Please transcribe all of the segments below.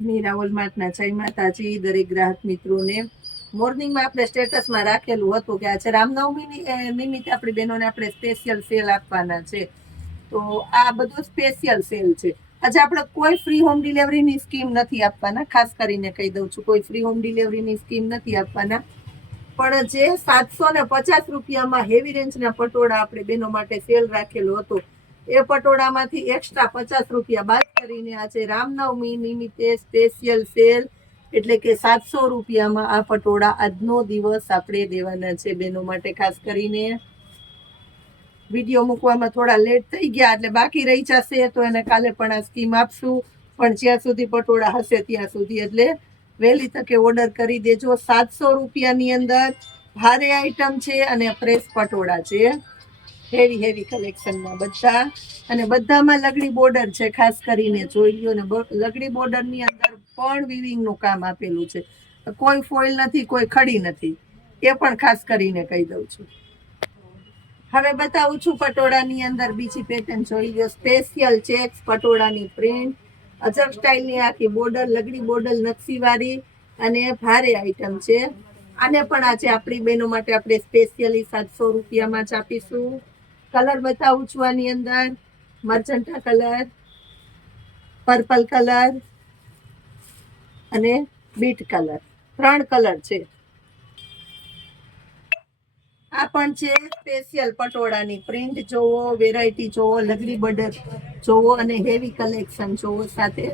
મીરા વોલમાર્ટના જય માતાજી દરેક ગ્રાહક મિત્રોને. મોર્નિંગમાં આપણે સ્ટેટસમાં રાખેલું હતું કે આજે રામનવમી નિમિત્તે આપણી બહેનોને આપણે સ્પેશિયલ સેલ આપવાના છે. તો આ બધું સ્પેશિયલ સેલ છે. આજે આપણે કોઈ ફ્રી હોમ ડિલિવરીની સ્કીમ નથી આપવાના, ખાસ કરીને કહી દઉં છું, કોઈ ફ્રી હોમ ડિલિવરીની સ્કીમ નથી આપવાના. પણ જે 750 રૂપિયામાં હેવી રેન્જના પટોળા આપણે બહેનો માટે સેલ રાખેલો હતો, એ પટોળામાંથી એક્સ્ટ્રા 50 રૂપિયા બાદ કરીને આજે રામનવમી નિમિત્તે સ્પેશિયલ સેલ એટલે કે 700 રૂપિયામાં આ પટોળા આજનો દિવસ આપણે દેવાના છે બહેનો માટે. ખાસ કરીને વિડીયો મૂકવામાં થોડા લેટ થઈ ગયા એટલે બાકી રહી જશે, તો એને કાલે પણ આ સ્કીમ આપશું. પણ જ્યાં સુધી પટોળા હશે ત્યાં સુધી, એટલે વહેલી તકે ઓર્ડર કરી દેજો. 700 રૂપિયાની અંદર ભારે આઈટમ છે અને ફ્રેશ પટોળા છે, હેવી કલેક્શનમાં બધા. અને બધામાં લગડી બોર્ડર છે, ખાસ કરીને જોઈ લ્યો ને. લગડી બોર્ડરની અંદર પણ વિવિંગનું કામ આપેલું છે, કોઈ ફોઇલ નથી, કોઈ ખડી નથી, એ પણ ખાસ કરીને કહી દઉં છું. હવે બતાવું છું પટોળાની અંદર બીજી પેટર્ન જોઈ લો. સ્પેશિયલ ચેક્સ પટોળાની પ્રિન્ટ, અજબ સ્ટાઇલની આખી બોર્ડર, લગડી બોર્ડર નકશીવાળી અને ભારે આઈટમ છે. આને પણ આજે આપણી બહેનો માટે આપણે સ્પેશિયલી 700 રૂપિયામાં જ આપીશું. કલર બતાવું છું આની અંદર. મર્જન્ટા કલર, પર્પલ કલર અને બીટ કલર, 3 કલર છે. આ પણ છે સ્પેશિયલ પટોળાની પ્રિન્ટ જોવો, વેરાયટી જોવો, લગડી બોર્ડર જોવો અને હેવી કલેક્શન જોવો. સાથે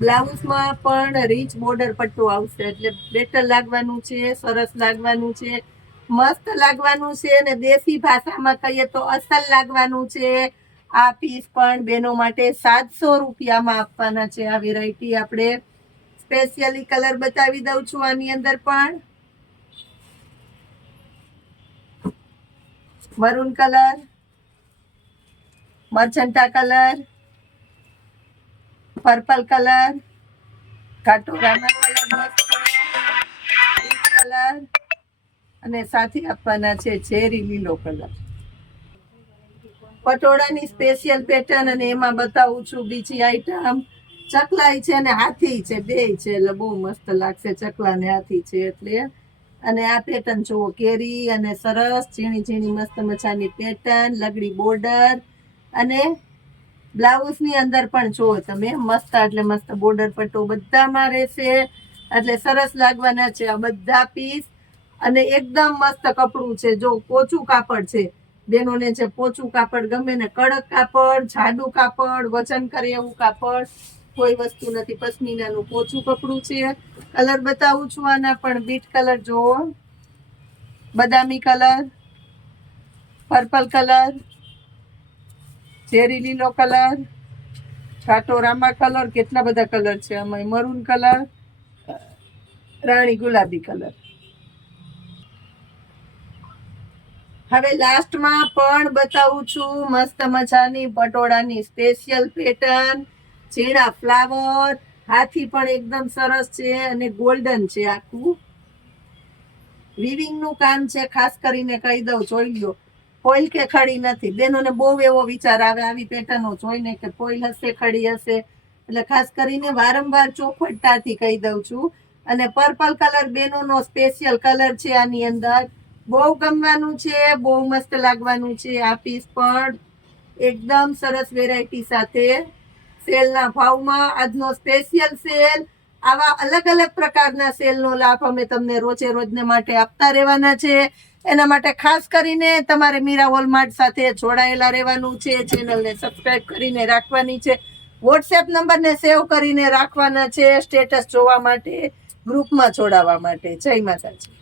બ્લાઉઝમાં પણ રીચ બોર્ડર પટ્ટો આવશે, એટલે બેટર લાગવાનું છે, સરસ લાગવાનું છે, મસ્ત લાગવાનું છે અને દેશી ભાષામાં કહીએ તો અસલ લાગવાનું છે. આ પીસ પણ બહેનો માટે 700 રૂપિયામાં આપવાના છે. આ વેરાયટી આપણે સ્પેશિયલી કલર બતાવી દઉં છું. આની અંદર પણ maroon colour, magenta colour, purple colour, કાટોરાના કલર અને સાથે આપવાના છે ઝેરી લીલો કલર. પટોળાની સ્પેશિયલ પેટર્ન અને એમાં બતાવું છું બીજી આઈટમ. ચકલાઈ છે અને હાથી છે, બે છે, એટલે બહુ મસ્ત લાગશે. ચકલા ને હાથી છે એટલે. અને આ પેટર્ન જુઓ, કેરી અને સરસ ઝીણી મસ્ત મજાની પેટર્ન, લગડી બોર્ડર અને બ્લાઉઝની અંદર પણ જુઓ તમે, મસ્ત એટલે મસ્ત બોર્ડર પટ્ટો બધામાં રહેશે, એટલે સરસ લાગવાના છે આ બધા પીસ. અને એકદમ મસ્ત કપડું છે, જો પોચું કાપડ છે. બહેનોને જે પોચું કાપડ ગમે ને, કડક કાપડ, જાડું કાપડ, વજન કરે એવું કાપડ, કોઈ વસ્તુ નથી. પશ્મિનાનું પોચું કપડું છે. કલર બતાવું છું આના પણ. બીટ કલર જોવો, બદામી કલર, પર્પલ કલર, ઝેરી લીલો કલર, કાટોરામા કલર, કેટલા બધા કલર છે આમાં. મરૂન કલર, રાણી ગુલાબી કલર. હવે લાસ્ટમાં પણ બતાવું છું મસ્ત મજાની પટોળાની સ્પેશિયલ પેટર્ન, ઝીણા ફ્લાવર, હાથી પણ એકદમ સરસ છે અને ગોલ્ડન છે. આખું વિવિંગનું કામ છે, ખાસ કરીને કહી દઉં, જોઈ લો. ફોઇલ કે ખડી નથી. બહેનોને બહુ એવો વિચાર આવે આવી પેટર્નો જોઈને કે ફોઇલ હશે, ખડી હશે, એટલે ખાસ કરીને વારંવાર ચોખવટતાથી કહી દઉં છું. અને પર્પલ કલર બહેનોનો સ્પેશિયલ કલર છે આની અંદર. બહુ ગમવાનું છે, બહુ મસ્ત લાગવાનું છે. આ પીસ પણ એકદમ સરસ વેરાયટી સાથે સેલના ભાવમાં આજનો સ્પેશિયલ સેલ. આવા અલગ પ્રકારના સેલનો લાભ અમે તમને રોજને માટે આપતા રહેવાના છે. એના માટે ખાસ કરીને તમારે મીરા વોલમાર્ટ સાથે જોડાયેલા રહેવાનું છે. ચેનલને સબસ્ક્રાઇબ કરીને રાખવાની છે. વોટ્સએપ નંબરને સેવ કરીને રાખવાના છે સ્ટેટસ જોવા માટે, ગ્રુપમાં જોડાવા માટે. જય માતાજી.